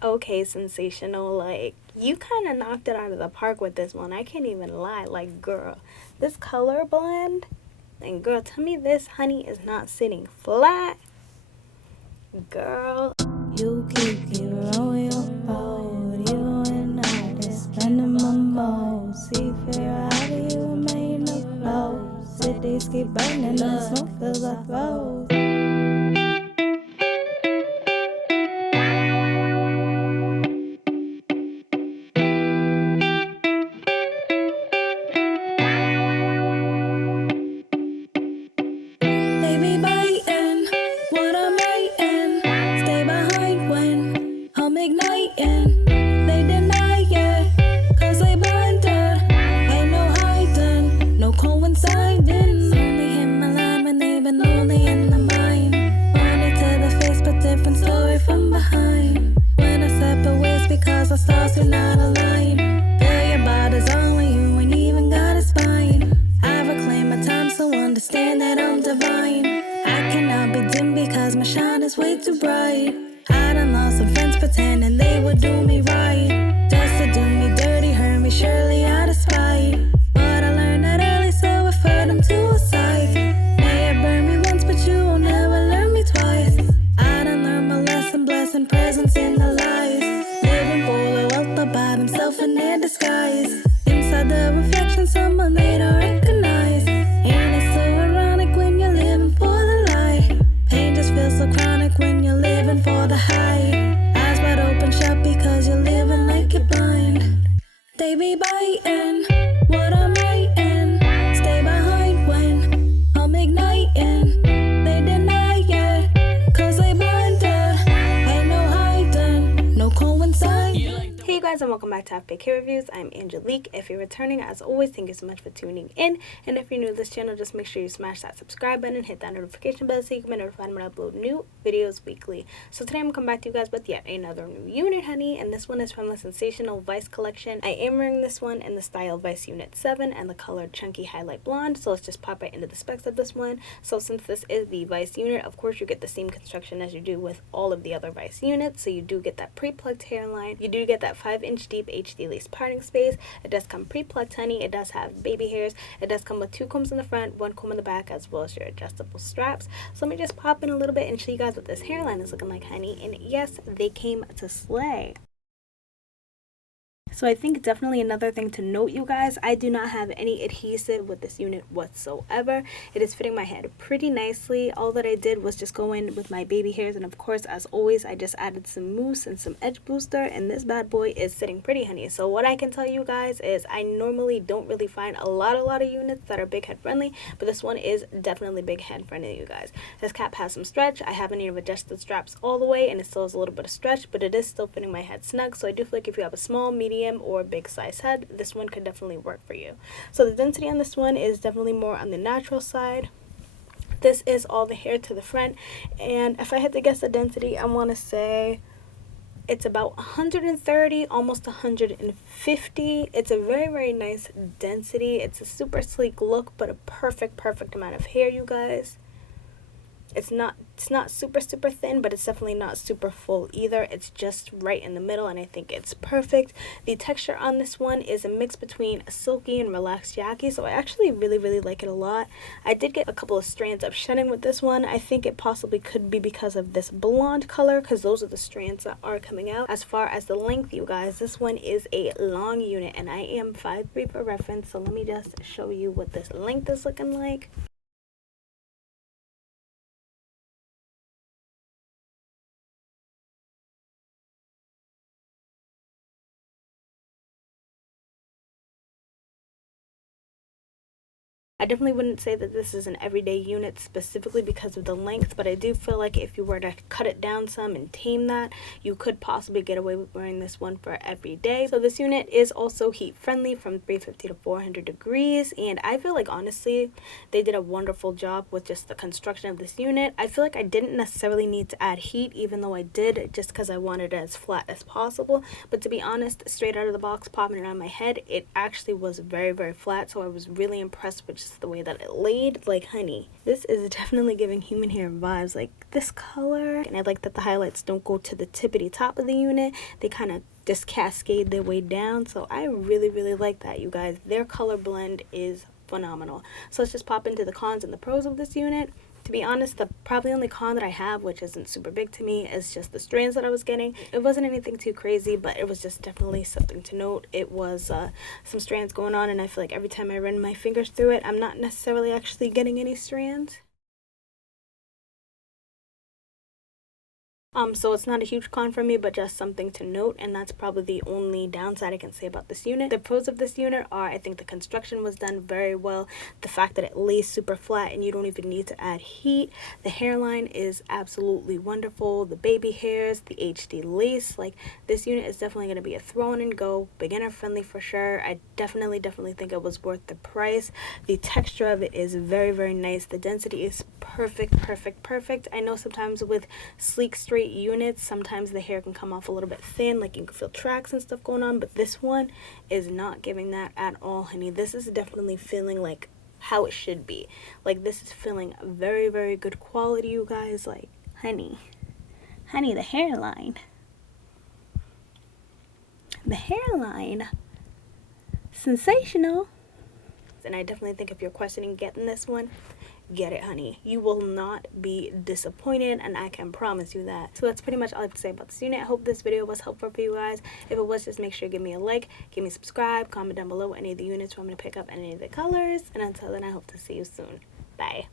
Okay, Sensational, like, you kind of knocked it out of the park with this one. I can't even lie. Like, girl, this color blend, and girl, tell me this honey is not sitting flat. Girl, you keep on your boat, you and I just spending my mode. See fair, how do you remain afloat? Cities keep burning, the smoke fills our throats. And welcome back to FBK Reviews. I'm Angelique. If you're returning, as always, thank you so much for tuning in. And if you're new to this channel, just make sure you smash that subscribe button, hit that notification bell so you can be notified when I upload new videos weekly. So today I'm going to come back to you guys with yet another new unit, honey. And this one is from the Sensational Vice collection. I am wearing this one in the style Vice Unit 7 and the color Chunky Highlight Blonde. So let's just pop right into the specs of this one. So since this is the Vice unit, of course you get the same construction as you do with all of the other Vice units. So you do get that pre-plucked hairline. You do get that 5-inch deep HD lace parting space. It does come pre-plucked, honey. It does have baby hairs. It does come with 2 combs in the front, 1 comb in the back, as well as your adjustable straps. So let me just pop in a little bit and show you guys what this hairline is looking like, honey. And yes, they came to slay. So I think definitely another thing to note, you guys, I do not have any adhesive with this unit whatsoever. It is fitting my head pretty nicely. All that I did was just go in with my baby hairs, and of course, as always, I just added some mousse and some edge booster, and this bad boy is sitting pretty, honey. So what I can tell you guys is I normally don't really find a lot of units that are big head friendly, but this one is definitely big head friendly, you guys. This cap has some stretch. I haven't even adjusted straps all the way, and it still has a little bit of stretch, but it is still fitting my head snug. So I do feel like if you have a small, medium, or big size head, this one could definitely work for you. So the density on this one is definitely more on the natural side. This is all the hair to the front, and if I had to guess the density, I want to say it's about 130, almost 150. It's a very nice density. It's a super sleek look, but a perfect amount of hair, you guys. It's not super thin, but it's definitely not super full either. It's just right in the middle, and I think it's perfect. The texture on this one is a mix between silky and relaxed yaki, so I actually really like it a lot. I did get a couple of strands of shedding with this one. I think it possibly could be because of this blonde color, because those are the strands that are coming out. As far as the length, you guys, this one is a long unit, and I am 5'3" for reference, so let me just show you what this length is looking like. I definitely wouldn't say that this is an everyday unit specifically because of the length, but I do feel like if you were to cut it down some and tame that, you could possibly get away with wearing this one for every day. So this unit is also heat friendly from 350 to 400 degrees, and I feel like honestly they did a wonderful job with just the construction of this unit. I feel like I didn't necessarily need to add heat, even though I did, just because I wanted it as flat as possible. But to be honest, straight out of the box, popping it on my head, it actually was very flat, so I was really impressed with just the way that it laid. Like, honey, this is definitely giving human hair vibes. Like, this color, and I like that the highlights don't go to the tippity top of the unit. They kind of just cascade their way down. So I really, really like that, you guys. Their color blend is phenomenal. So let's just pop into the cons and the pros of this unit. To be honest, the probably only con that I have, which isn't super big to me, is just the strands that I was getting. It wasn't anything too crazy, but it was just definitely something to note. It was some strands going on, and I feel like every time I run my fingers through it, I'm not necessarily actually getting any strands. So it's not a huge con for me, but just something to note, and that's probably the only downside I can say about this unit. The pros of this unit are, I think the construction was done very well. The fact that it lays super flat and you don't even need to add heat. The hairline is absolutely wonderful. The baby hairs, the HD lace, like, this unit is definitely going to be a throw in and go, beginner friendly for sure. I definitely think it was worth the price. The texture of it is very, very nice. The density is perfect. I know sometimes with sleek straight units, sometimes the hair can come off a little bit thin, like you can feel tracks and stuff going on, but this one is not giving that at all, honey. This is definitely feeling like how it should be. Like, this is feeling very, very good quality, you guys. Like, honey, the hairline, sensational. And I definitely think if you're questioning getting this one, get it, honey. You will not be disappointed, and I can promise you that. So that's pretty much all I have to say about this unit. I hope this video was helpful for you guys. If it was, just make sure you give me a like, give me a subscribe, comment down below any of the units you want me to pick up, any of the colors, and until then, I hope to see you soon. Bye.